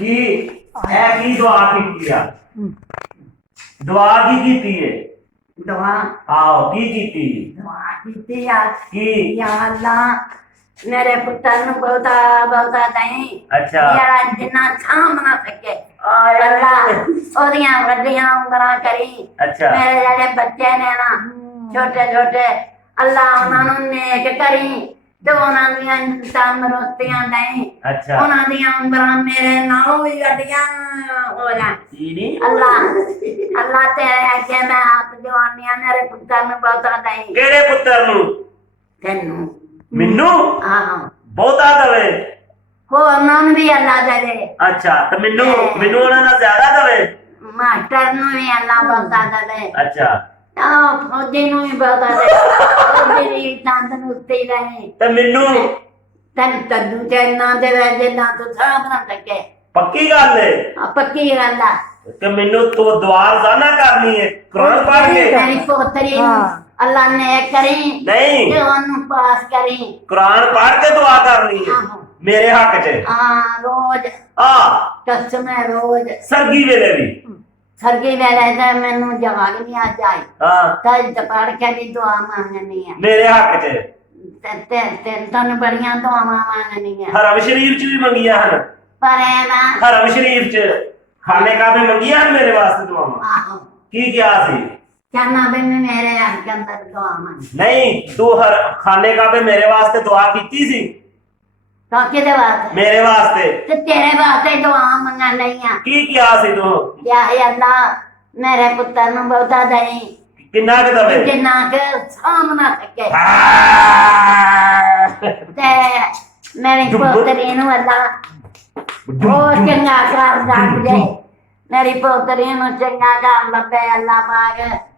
की की दुआ की दुआ की है दुआ आओ की दुआ की यार की या अल्लाह मेरे पुत्र नु बहुता बहुता दई अच्छा यार जिन्ना सामना सके अल्लाह ओदियां वड्डियां उमरां करी अच्छा मेरे जेड़े बच्चे ने ना छोटे छोटे अल्लाह उन्हां नु नेक करी तो उन्हां दियां तंदुरुस्तियां दई अच्छा उन्हां दियां उमरां मेरे नालों भी वड्डियां हो जाए अल्लाह अल्लाह तेरे अगे मैं हाथ जोड़निया मेरे पुत्र नु बहुता दई केड़े पुत्र नु तेनू मिन्नू आहो बहुता दवे हो उन्होंने भी अल्लाह दे दे अच्छा तो मिन्नू मिन्नू उन्हां दा ज्यादा दवे मास्टर नु भी अल्लाह बहुता दे दे अच्छा आओ फौजी नु भी बहुता दे मेरी तंदुरुस्ती रहे ते मिन्नू तन तदू चलना दे वे ना तो साथ ना सके पक्की गल है पक्की गल है कि मिन्नू तो दुआ रोजाना करनी है कुरान पढ़ के मेरी पोतरी अल्लाह ने करी नहीं जो उन्हें पास करी कुरान पढ़ के दुआ करनी है आहो मेरे हक च हाँ रोज आ कसम है रोज सरगी वेले भी सरगी वेले ते मैनू जवाब नहीं आ जाए हां तज पढ़ के भी दुआ मांगनी है मेरे हक च ते तन बढ़िया दुआ मांगनी है हरम शरीफ च भी मंगिया हन पर है ना हरम शरीफ च खाने का भी मंगिया हन मेरे वास्ते दुआवां आहो की क्या सी कहना भी मैं मेरे हक के अंदर दुआ मांग नहीं तू हर खाने का भी मेरे वास्ते दुआ कीती सी तो किदे वास्ते मेरे वास्ते ते तेरे वास्ते दुआ मंगा नहीं है की क्या सी तू या है अल्लाह मेरे पुत्र नु बहुता दई किन्ना के दवे जिन्ना के सामना सके ते मेरी पोतरी नु अल्लाह बहुत चंगा कर दे मेरी पोतरी नु चंगा कर लबे अल्लाह पाक